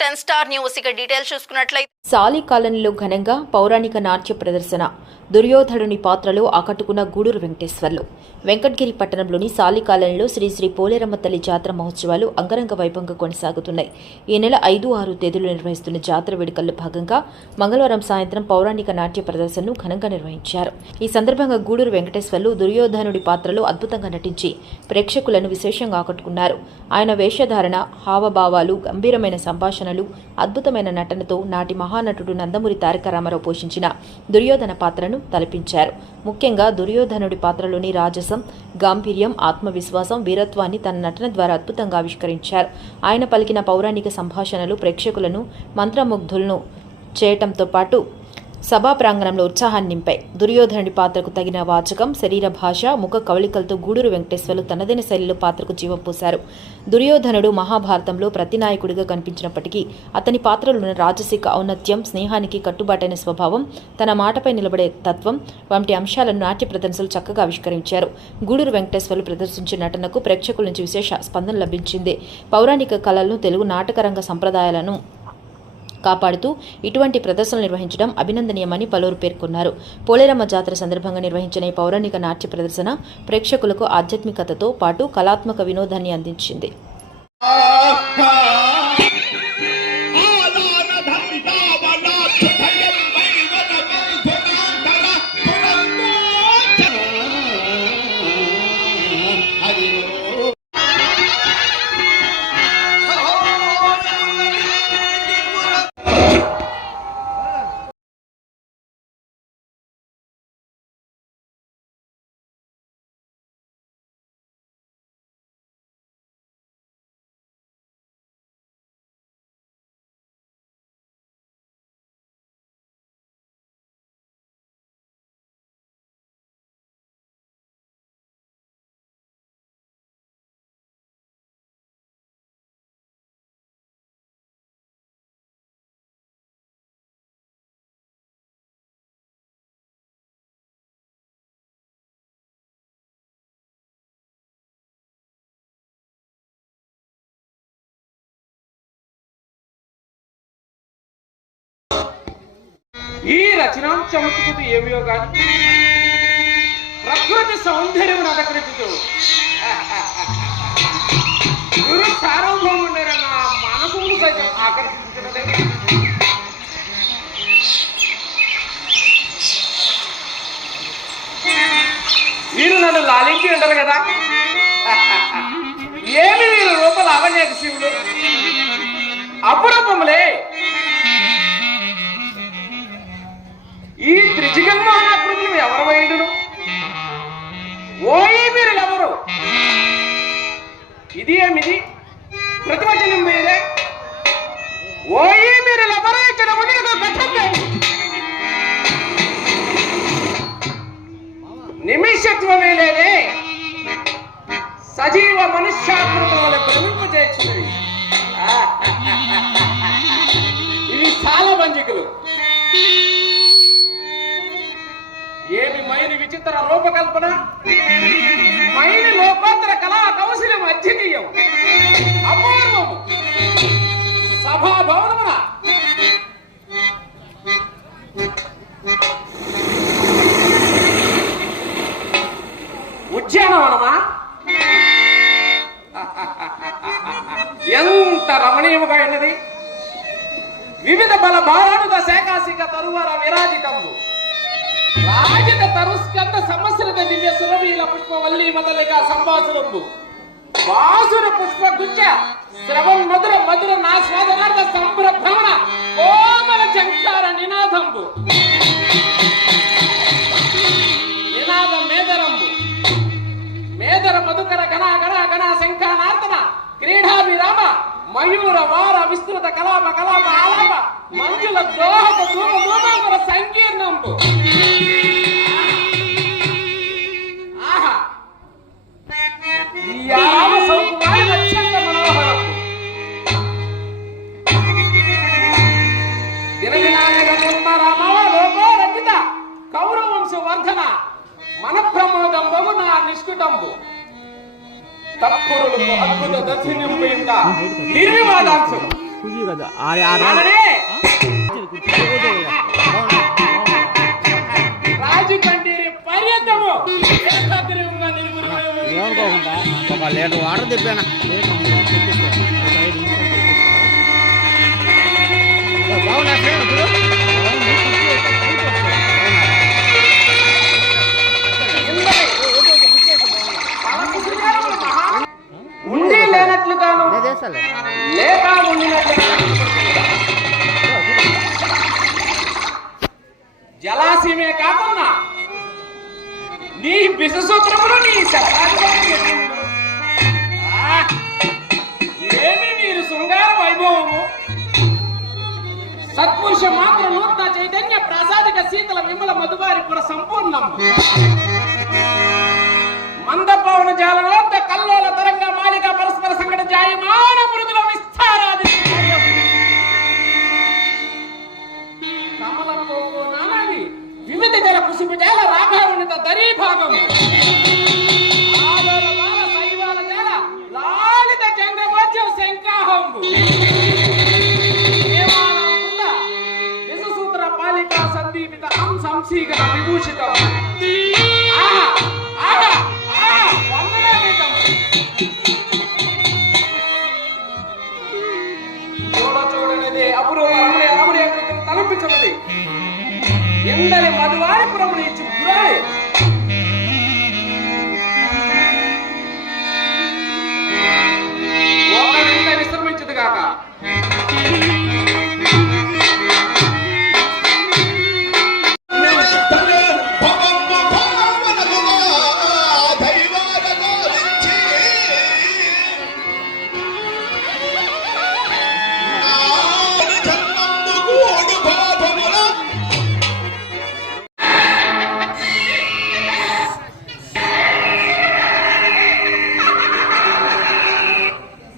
10 star news ఇక details చూసుకున్నట్లయితే సాలి కాలనీలో ఘనంగా పౌరాణిక నాట్య ప్రదర్శన దుర్యోధనుని పాత్రలో ఆకట్టుకున్న గూడూరు వెంకటేశ్వర్లు వెంకటగిరి పట్టణంలోని సాలి కాలనీలో శ్రీ శ్రీ పోలేరమ్మ తల్లి జాతర మహోత్సవాలు అంగరంగ వైభవంగా కొనసాగుతున్నాయి. ఈ నెల 5-6 తేదీలు నిర్వహిస్తున్న జాతర వేడుకల్లో భాగంగా మంగళవారం సాయంత్రం పౌరాణిక నాట్య ప్రదర్శనను ఘనంగా నిర్వహించారు. ఈ సందర్భంగా గూడూరు వెంకటేశ్వర్లు దుర్యోధనుడి పాత్రలో అద్భుతంగా నటించి ప్రేక్షకులను విశేషంగా ఆకట్టుకున్నారు. ఆయన వేషధారణ, హావభావాలు, గంభీరమైన సంభాషణలు, అద్భుతమైన నటనతో నాటి మహానటుడు నందమూరి తారక రామారావు పోషించిన దుర్యోధన పాత్రను తలపించారు. ముఖ్యంగా దుర్యోధనుడి పాత్రలోని రాజసం, గాంభీర్యం, ఆత్మవిశ్వాసం, వీరత్వాన్ని తన నటన ద్వారా అద్భుతంగా ఆవిష్కరించారు. ఆయన పలికిన పౌరాణిక సంభాషణలు ప్రేక్షకులను మంత్రముగ్ధులను చేయటంతో పాటు సభా ప్రాంగణంలో ఉత్సాహాన్ని నింపాయి. దుర్యోధనుడి పాత్రకు తగిన వాచకం, శరీర భాష, ముఖ కవళికలతో గూడూరు వెంకటేశ్వర్లు తనదైన శైలిలో పాత్రకు జీవం పోశారు. దుర్యోధనుడు మహాభారతంలో ప్రతినాయకుడిగా కనిపించినప్పటికీ అతని పాత్రలోని రాజసిక ఔన్నత్యం, స్నేహానికి కట్టుబాటైన స్వభావం, తన మాటపై నిలబడే తత్వం వంటి అంశాలను నాట్య ప్రదర్శనలు చక్కగా ఆవిష్కరించారు. గూడూరు వెంకటేశ్వర్లు ప్రదర్శించిన నటనకు ప్రేక్షకుల నుంచి విశేష స్పందన లభించింది. పౌరాణిక కళలను, తెలుగు నాటకరంగ సంప్రదాయాలను కాపాడుతూ ఇటువంటి ప్రదర్శనలు నిర్వహించడం అభినందనీయమని పలువురు పేర్కొన్నారు. పోలేరమ్మ జాతర సందర్భంగా నిర్వహించిన ఈ పౌరాణిక నాట్య ప్రదర్శన ప్రేక్షకులకు ఆధ్యాత్మికతతో పాటు కళాత్మక వినోదాన్ని అందించింది. ఈ రచనాంశముకు ఏమియో గాని ప్రకృతి సౌందర్యం అదకరించు గురు సార్వభౌముడైన నా మనసును సైతం ఆకర్షించినదే. వీరు నన్ను లాలించి ఉంటారు కదా, ఏమి వీరు రూపల అవనేక శివుడు అపురూపములే. ఈ త్రిజగన్మోహనాకృతులు ఎవరు వైండును? ఓయి మీరు ఎవరు? ఇది ఏమిది ప్రతివచనం మీరే. ఓయి మీరు ఎవరు ఇచ్చిన నిమిషత్వమే లేదే, సజీవ మనుష్యాకృతుల భ్రమింపజేస్తున్నది. ఇవి సాలబంజికులు. ఏమి మైని విచిత్ర రూపకల్పన, మైని లోకోత్తర కళా కౌశల్యం అద్వితీయం, అపూర్వము. సభాభవనమున ఉద్యానవనమా ఎంత రమణీయముగా ఉన్నది. వివిధ బల భారానుగ శాకాశిక తరువర విరాజితంబు రాజిత తరుస్కంద సమస్రత దివ్య సురవీల పుష్పవల్లి మొదలుగా సంభాసురంబు వాసుర పుష్ప గుచ్చ శ్రవం మధుర మధుర నా స్వాదనార్థ సంభ్రమణ కోమల చంకార నినాదంబు నినాద మేదరంబు మేదర మధుకర గణ గణ గణ శంఖానార్తన క్రీడాభిరామ మయూర వార విస్తృత కలాప కలాప ఆలాప మంజుల దోహక ధూమ ధూమాంకర సంకీర్ణంబు. ఆహా, యావ సౌకుమారి అత్యంత మనోహరంబు. దినదినాయగ రామవ లోకో రచిత కౌరవంశ వర్ధన మన ప్రమోదంబు నా నిష్కుటంబు. తప్పురులకు అద్భుత దర్శనం నిర్వివాదాంశం खुशी కదా రాజుకండి పర్యటము ఏమనుకోకుండా ఒక లీటర్ వాటర్ తెప్పాను ఉండి లేనట్లుగాను లేక ఉండినట్లుగా జలాశయమే కాకుండా నీ విషసూత్రములు నీ ఏమి మీరు శృంగార వైభవము సత్పురుష మాత్ర నూతన చైతన్య ప్రసాదిక శీతల విమల మధువారి పుర సంపూర్ణం మందపవన జాలలోంత కల్లోల తరంగ మాలిక పరస్పర సంకట జాయమాన మృదుల విస్తారాది కమలపోపు నానాది వివిధ జల కుసుమ జాల రాఘారునిత దరీ భాగం ఆలోల బాల శైవాల జాల లాలిత చంద్రమధ్యం శంకాహంబు దేవాలయంలో విషసూత్ర పాలికా సందీపిత సంశీకర విభూషితం చూడనిది అపురూప తలపించబడి ఎందరి మధువారిపురముని చుగ్గురాయి ఒకరింత విశ్రమించదు కాక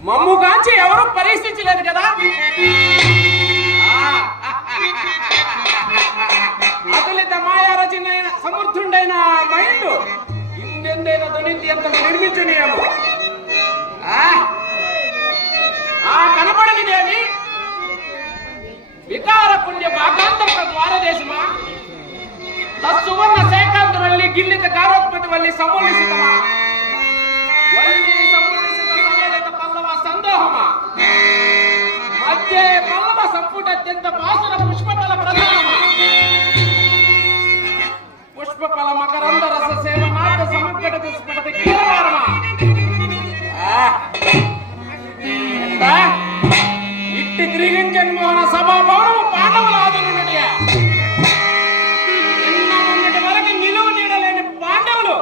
మమ్ముగాంచి ఎవరు పరీక్షించలేదు కదా అతులిత మాయారచన సమర్థుండైన మైండ్ ఇందెందైన ధ్వనించి ఎంత నిర్మించనీయము ఆ కనపడనిదేమి వికార పుణ్య భాగాంతర ద్వారదేశమా తస్సువర్ణ శేఖాంత వల్లి గిల్లిత గారోత్పత్తి వల్లి సమూలిసితమా వల్లి సందోహమా మధ్య పల్లవ సంపుట అత్యంత బాసుర పుష్పఫల ప్రధానమా పుష్పఫల మకరంద రస సేవ నాట సమగ్ర దుష్పటి కీలవారమా ఇట్టి తిరిగించని మోహన సభా భవనము పాండవుల ఆదరణడియా నిన్న మొన్నటి వరకు నిలువు నీడలేని పాండవులు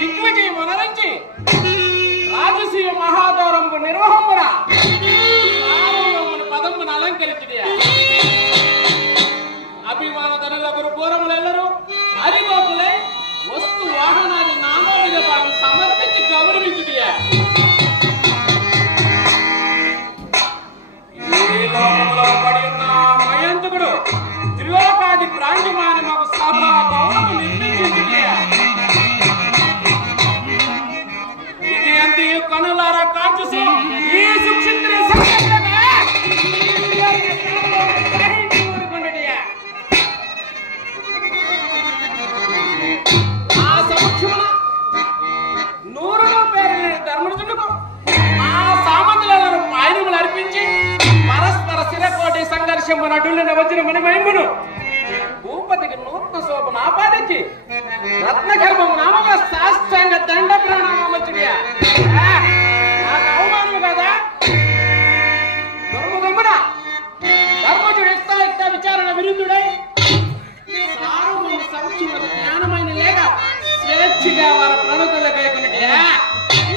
దిగ్విజయం అనరించి రాజసీయ మహాదౌరంబు నిర్వహమున పదమును అలంకరించుడియా అభిమాన ధనులగురు పూరములెల్లరూ అరిగోపులే వస్తు వాహనాది నామోవిధ భాగం సమర్పించి గౌరవించుడియా ఈ లోకములో పడి ఉన్న మయంతుకుడు త్రిలోకాది ప్రాంజమాని మాకు సభా భవనము నిర్మించుడియా కనులారా కాచుసి ఈ సుక్షిత్రి ఆ సమక్షమున 100 పేరు ధర్మజులకు ఆ సామంతులను పాయనములు అర్పించి పరస్పర శిరకోటి సంఘర్షము నటులను వచ్చిన మణిమయమును భూపతికి నూతన శోభను ఆపాదించి రత్నగర్భము నామగా సాష్టాంగ దండ ప్రణామముడియా నాకు అవమానము కదా దుర్ముఖమున ధర్మజుడు యుక్త విచారణ విరుద్ధుడై సారమైన సంక్షిమ జ్ఞానమైన లేక స్వేచ్ఛగా వారి ప్రణతుల కైకొనిటయా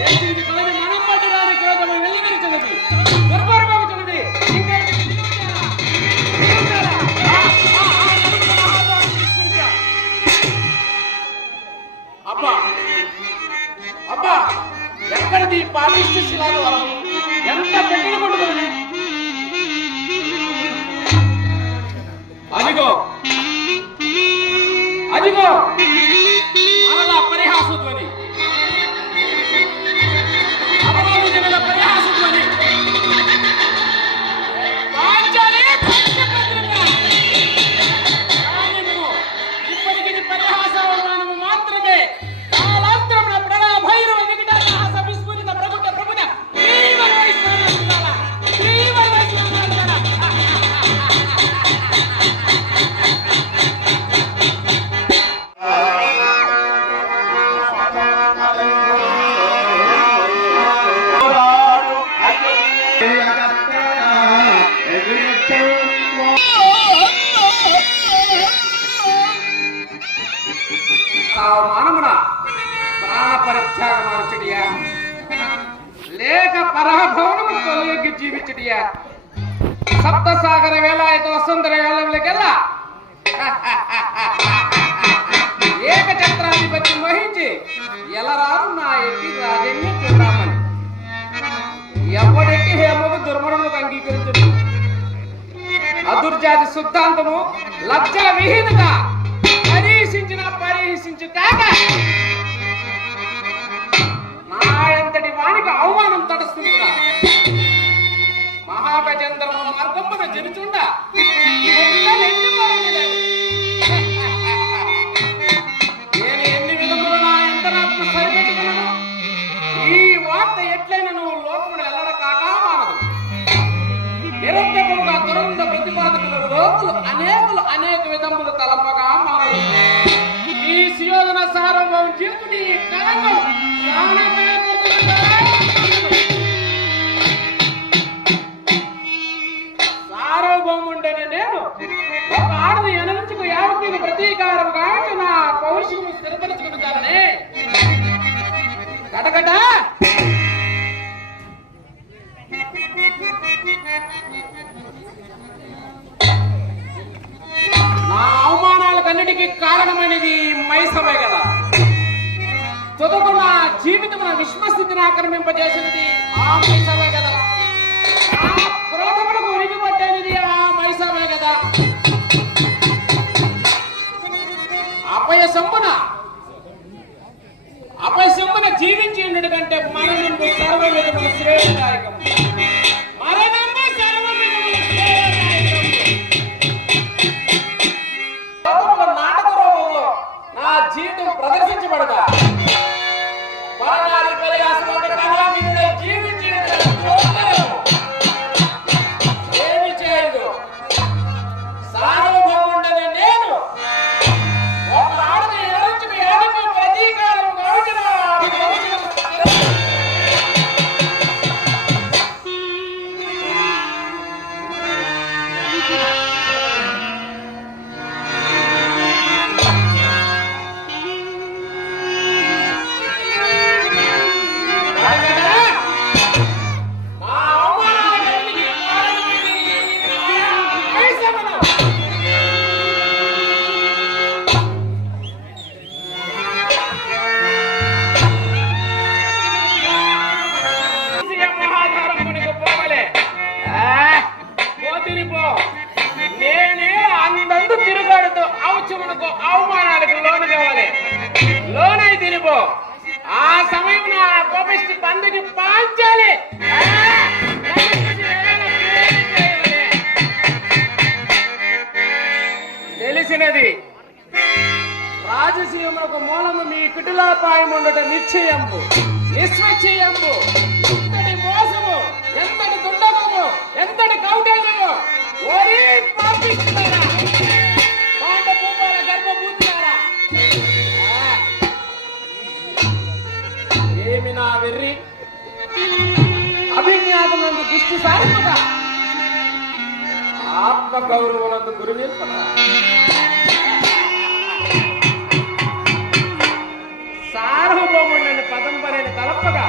ఏది కొలని మనం పట్టురాని క్రోధము వెలువరించినది దుర్భరమవుతున్నది అబ్బా అబ్బా ఎక్కడిది పాలిష్టి శిలాలు ఎంత పెట్టిన కొట్టుకుని అదిగో అదిగో మనలా పరిహాస ధ్వని అమరావతి జనుల పరిహాస ధ్వని పరిత్యాగమరచుడియా లేక పరాభవనము తొలగి జీవించుడియా సప్తసాగర వేలాయత వసుంధర వేలకెల్ల ఏకఛత్రాధిపత్యం వహించి ఎలరారు నా ఎట్టి రాజన్యం చూద్దామని ఎవడెట్టి హేమకు దుర్మణములకు అంగీకరించడు అదుర్జాతి సిద్ధాంతము లజ్జా విహీనగా పరిహసించు కాక నా ఎంతటి వానికి అవమానం తటస్తుందా మహాగజేంద్రమ మార్గమున జరుచుండ నేను ఎన్ని విధములు నా ఎంతనాత్మ సరిపెట్టుకున్నాను ఈ వార్త ఎట్లయినా నువ్వు లోకమును ఎల్లడ కాకా మానదు నిరంతరముగా దురంత ప్రతిపాదకుల లోకులు అనేక విధములు తలపగా మానదు ఈ సుయోధన సార్వభౌమ జీవితుడి కలంగం సార్వభౌముండని నేను ఒక ఆడది ఎనరించుకు యావత్తీని ప్రతీకారం కాక నా పౌరుషము స్థిరపరుచుకుంటానని కటకట నా అవమానాలకన్నిటికీ కారణమైనది మైసమే కదా తుదకు నా జీవితమున విశ్వస్థితిని ఆక్రమింపజేసినది ఆ మైసమే కదా ఆ క్రోధములకు ఉనికిపట్టేది ఆ మైసమే కదా అపయసంబున జీవించి ఉండడు కంటే మరణము సర్వ విధముల శ్రేయదాయకం మరణము సర్వ విధముల శ్రేయదాయకం నాటక రూపంలో నా జీవితం ప్రదర్శించబడగా మరణాన్ని కలిగాల్సిన కళామీరుడై జీవించి ఏమి చేయదు సార్వభౌముండని నేను ఒక ఆడది ఎడచుకు యావత్తు ప్రతీకారం కావచ్చిన నేనే అందందు తిరుగాడుతూ అవచమునకు అవమానాలకు లోను కావాలి లోనై తిరిపో ఆ సమయం నా కోపిష్టి పందుకి పాంచాలి తెలిసినది రాజసీయములకు మూలము మీ కుటిలాపాయం ఉండట నిశ్చయంబు నిస్వచయంబు ఎంతటి మోసము ఎంతటి దుండకము ఎంతటి కౌటల్యము ఓరి పాపిస్తున్నారా పాండభూపాల గర్భభూతున్నారా ఏమి నా వెర్రి అభిజ్ఞాతనందు దృష్టి సారిపద ఆత్మ గౌరవనందు గురువీర్పద సార్వభౌముండని పదం పరైన తలపగా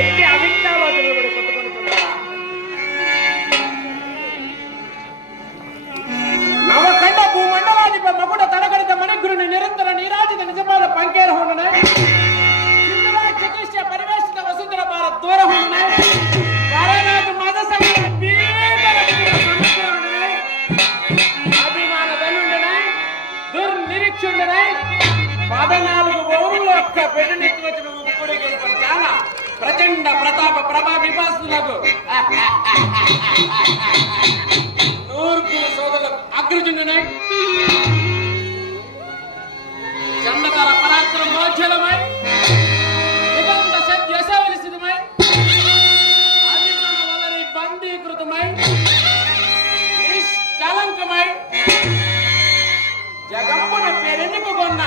ఎట్టి అవిజ్ఞాలోచనలు కొట్టుకొనిస్తున్నారా నవకండ భూమండలాధిప మకుడ తడగడిత మణిగురుని నిరంతర నీరాజిత నిజపాద పంకేర హోండనే చతుష్య పరివేషిత వసుంధర భారత దూర హోండనే కరనాథ మద సమర పీడన సముద్రముండనే అభిమాన ధనుండనే దుర్నిరీక్షుండనే 14 ఓరుల యొక్క పెళ్లికి వచ్చిన ఉప్పుడికి చాలా ప్రచండ ప్రతాప ప్రభా విపాసులకు నూర్కుల సోదరులకు అగ్రజుండనే చండతర పరాక్రమోజ్వలమై నిబంధ సత్యశవలిసితమై అభిమాన వలరి బందీకృతమై నిష్కలంకమై జగంబున పేరెన్నుకున్న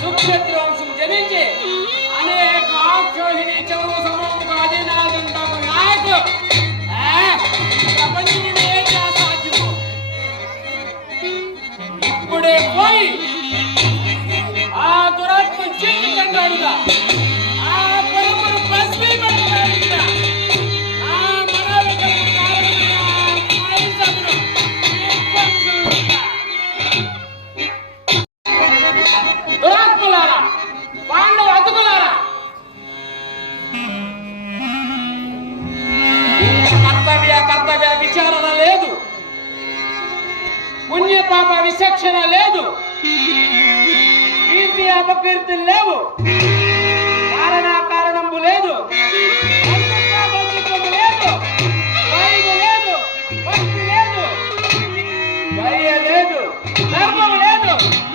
సుక్షత్రవంశం జనించి అనేక ఆక్షోహిణి చౌరు సమూహముగా అధినాథుండకు నాకు ప్రపంచమే సాధ్యము ఇప్పుడే పోయి ఆ దురాత్మ పుణ్య పాప విచక్షణ లేదు, కీర్తి అపకీర్తులు లేవు, కారణంబు లేదు, బంధుత్వం లేదు, వైగు లేదు, భక్తి లేదు, దయ లేదు, ధర్మం లేదు,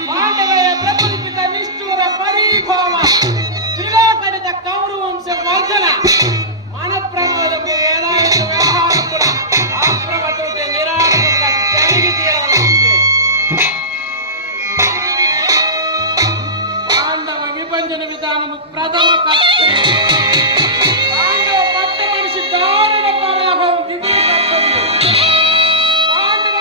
మాండవయ ప్రకల్పిత నిష్ఠూర పరిభావ త్రిలోకడిత కౌరవంశ వర్ధన మన ప్రమోదము ఏనాడు వ్యవహారం కూడా అప్రమత్తుతే నిరాటంగా జరిగి తీరవలసిందే. పాండవ విభజన విధానము ప్రథమ కర్తవ్యం. పాండవ పట్ట మనిషి దారుణ పరాభవం ద్వితీయ కర్తవ్యం. పాండవ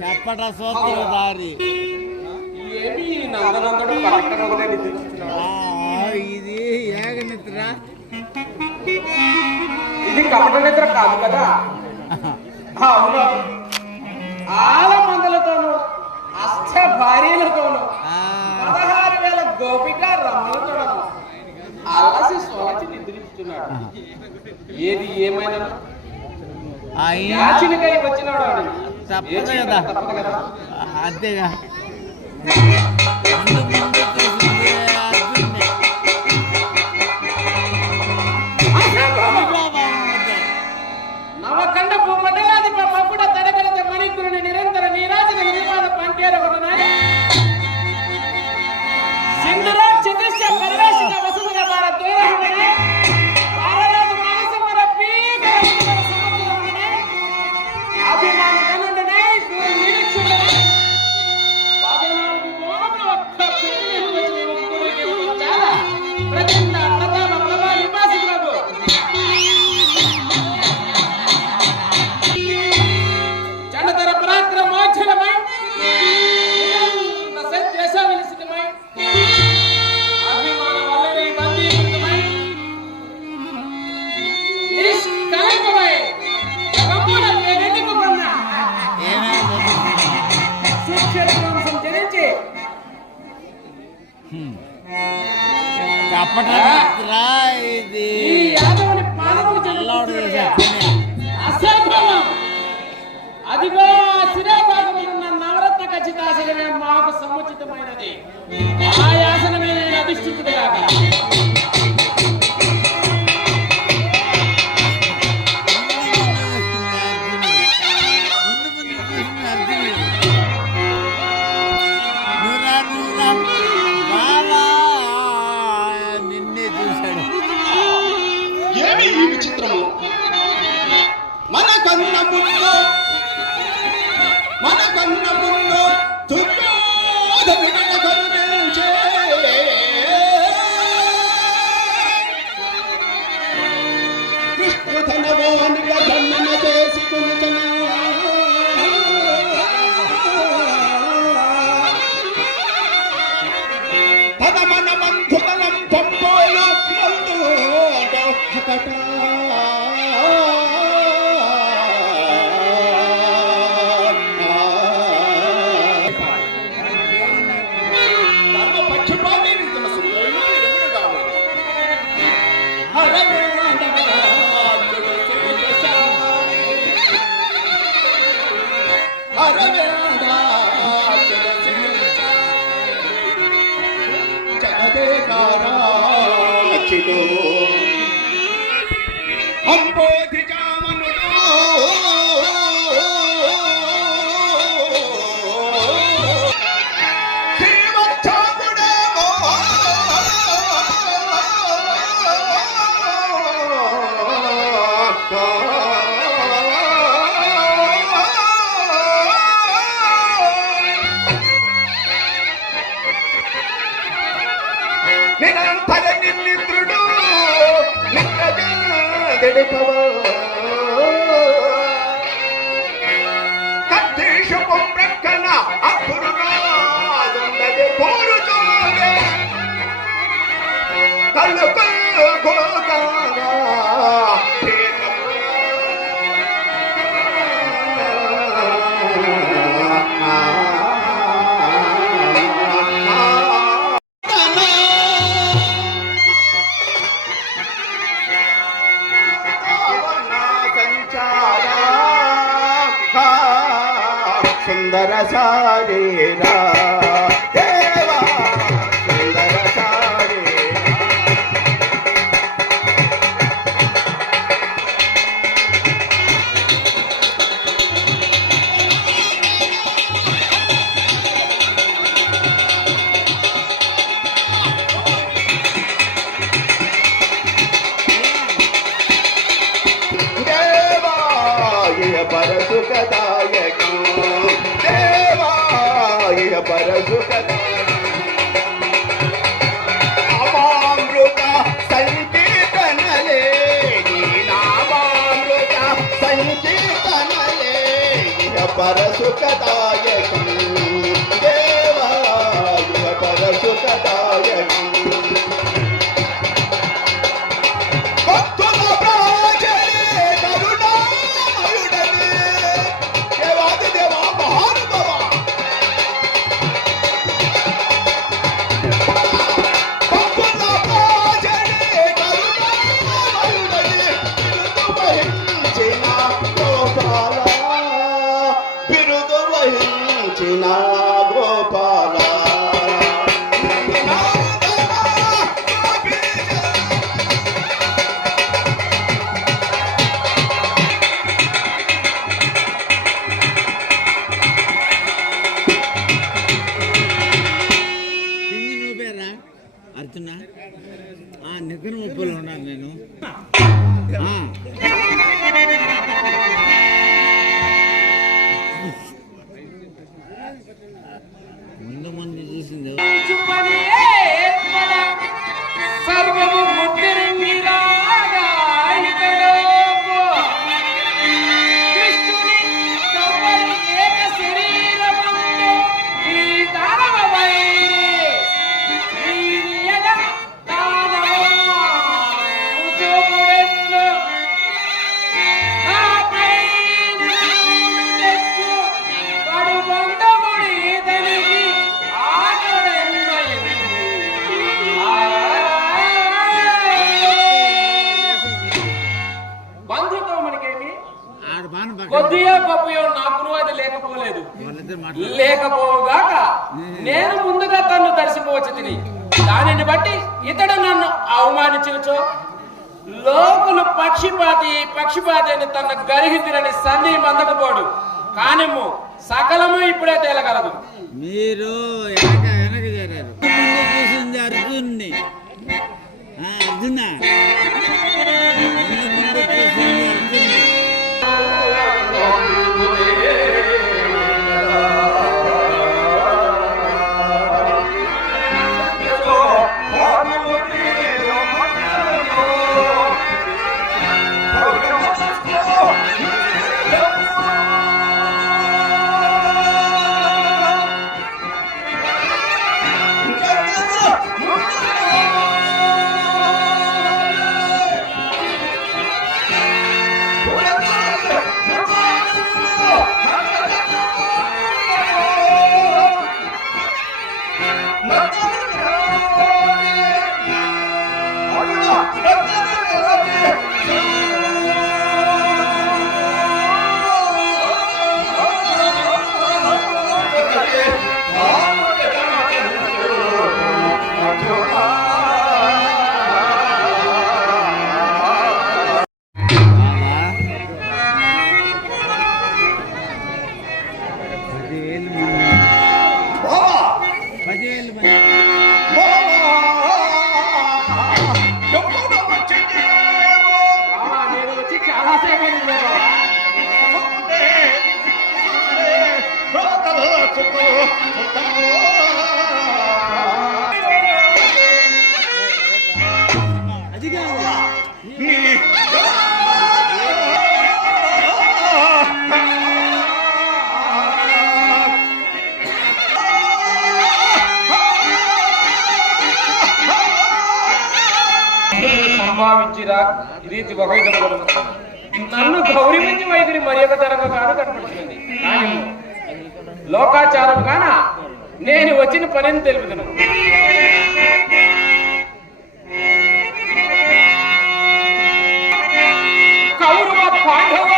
చెప్పట సూత్రధారి ఏమి నందనందుడు పలకనొకటే ఇది ఏగనిద్ర, ఇది కపట నిద్ర కాదు కదా. అవును, ఆల మందలతోనూ అష్ట భార్యలతోనూ 16,000 గోపిక రమ్మలతోనూ అలసి సోచి నిద్రిస్తున్నాడు. ఏది ఏమైనా యాచనకై వచ్చినాడు తప్పదు కదా, అంతేగా. నవకండ భూమండలాధిప మకుడ తరగలిత మణికురుని నిరంతర నీరాజన నిర్మాణ పంటేరవడునాయి సింధురా చతుష్య పరివేషిత వసుధర భార దూరహుడనే భారరాజు మనసమర పీకర సమర్థుడనే అభిమాన కనుండనే కపటరా ఇది ఈ యాదవుని పాలనకు అల్లాడు చెందిన అసంభవం. అదిగో శిరాభాగమున్న నవరత్న ఖచ్చితాసనమే మాకు సముచితమైనది. ఆ యాసనమే నేను అధిష్ఠితుడు కాక నిన్నే చూశాడు. ఏమి ఈ విచిత్రము? మన కన్న ముందు దుర్యోధనుడిని కరుణించే కృష్ణధనవానిగా దండన చేసి కొనుచనా తదమన మంధుదనం పంపోలు మందు హకట అంబోధి జామనుడు శ్రీవత్సాముడేమో నిరంతర నిన్నిద్రుడు కత్తీషపు ప్రక్కన అప్పురుగాదుండది పోరుచోగే కళ్ళు గోగాగా సుందర శారీరా దేవా సుందర శారీరా దేవాయ పరసుఖదాయకం దేవాయ పరసుఖదామృత సంకీర్తనలే నామామృత సంకీర్తనలే పరసుఖదాయకం దేవాయ పరసుఖదాయకం గోపాల నువ్వేరా అర్జున నిద్ర ముప్పులు ఉన్నాను నేను ముందు ముందు చూసింది సర్వము ముద్రింగిరాగా కృష్ణుని కవ్వని ఏక శరీరమందు ఈ దానవ వైరి వీరియగా దానవముచుముడెట్లు నాపై తెచ్చు కడుబంధముడి తనిగి ఆకడెన్నయు లేకపోగాక నేను ముందుగా తన్ను తడిసిపోవచ్చు తిని దానిని బట్టి ఇతడు నన్ను అవమానించు లోకులు పక్షిపాతి అని తన గరిహితులని సంధి మందకపోడు కానిమ్ము సకలము ఇప్పుడే తేలగలదు. మీరు వెనక చేరారు. ముందు చూసింది అర్జున్ని. అర్జున ముందు చూసింది అర్జున్ని. సంభావించిరా రీతి నన్ను గౌరవించి వైఖరి మర్యాద తరంగాను కనపడుతుంది. కానీ లోకాచారం కాన నేను వచ్చిన పనిని తెలుపుతున్నాను. కౌరవ పాండవ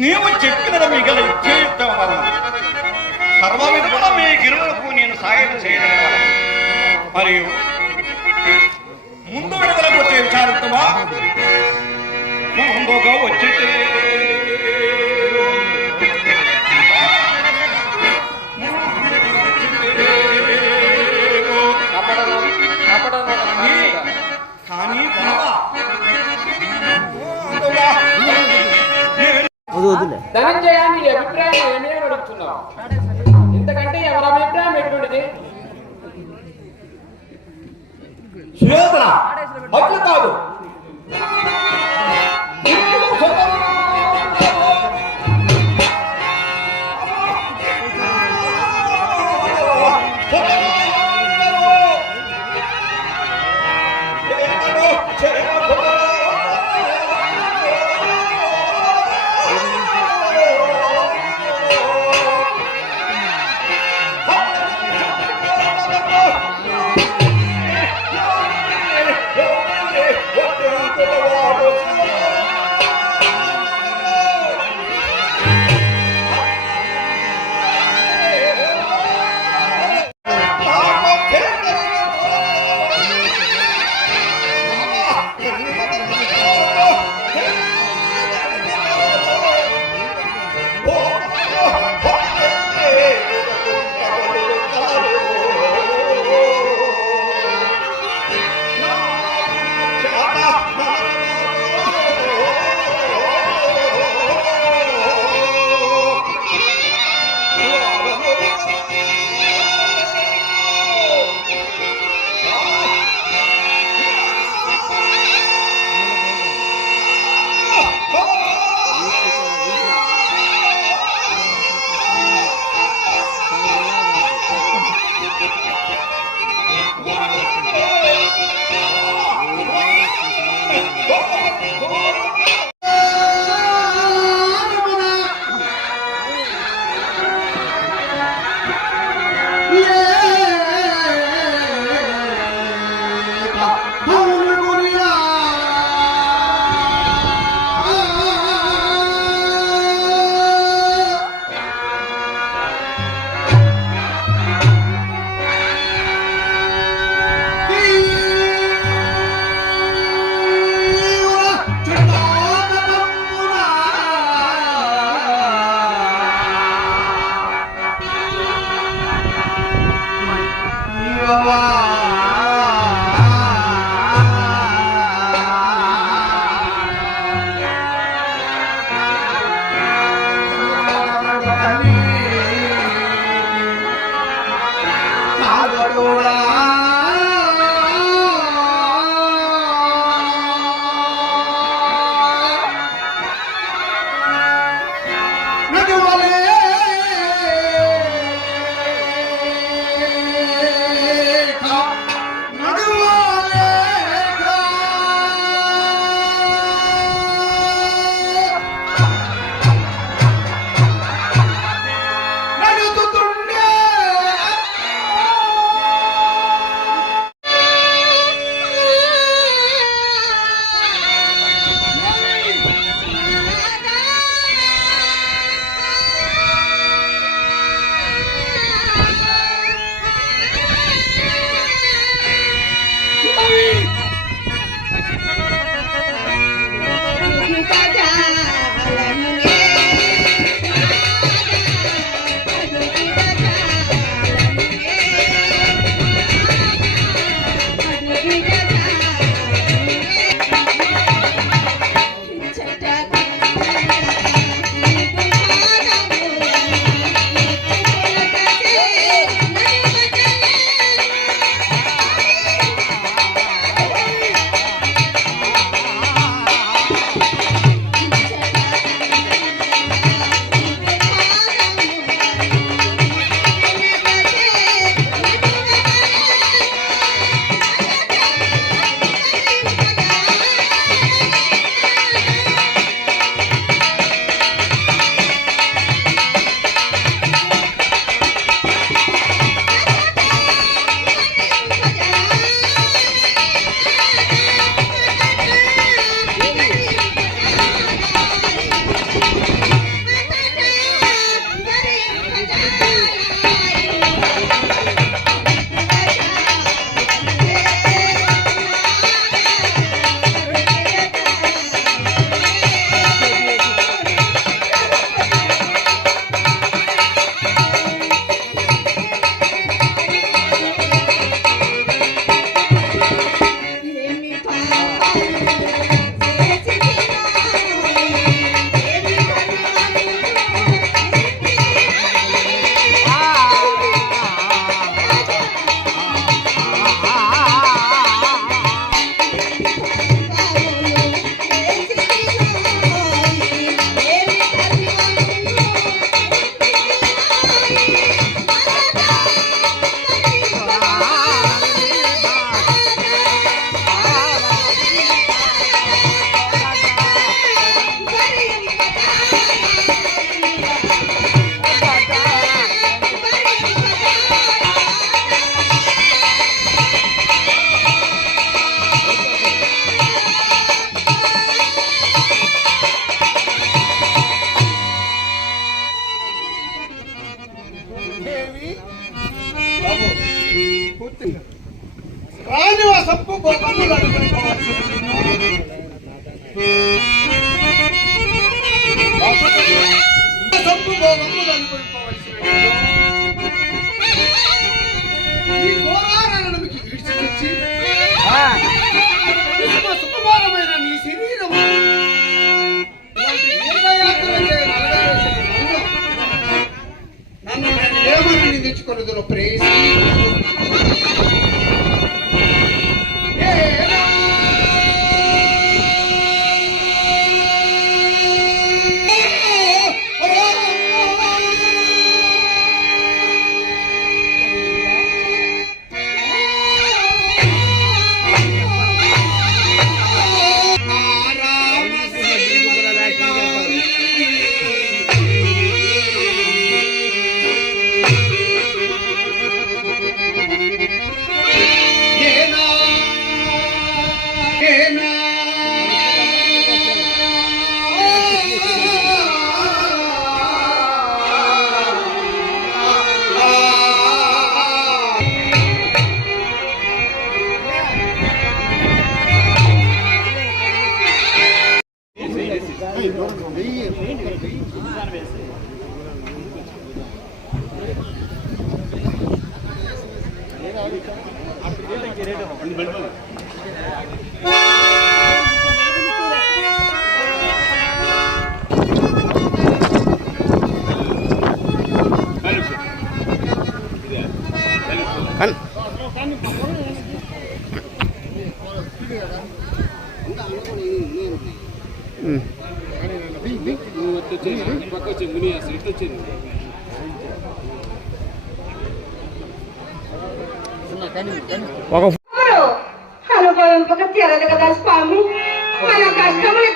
నీవు చెప్పిన మిగల ఇచ్చేయుద్ధం వలన సర్వవిధుల మీ గిరువులకు నేను సాయం చేయగలను. మరియు ముందు విడుదలకు వచ్చే విచారిద్దామా? ముందుగా వచ్చి కానీ ధనంజయాన్ని అభిప్రాయం ఏమేమి అడుగుతున్నావు? ఇంతకంటే ఎవరి అభిప్రాయం ఎటువంటిది? అట్లు కాదు, అనుభవింపక తీరదు కదా స్వామి మన కష్టములు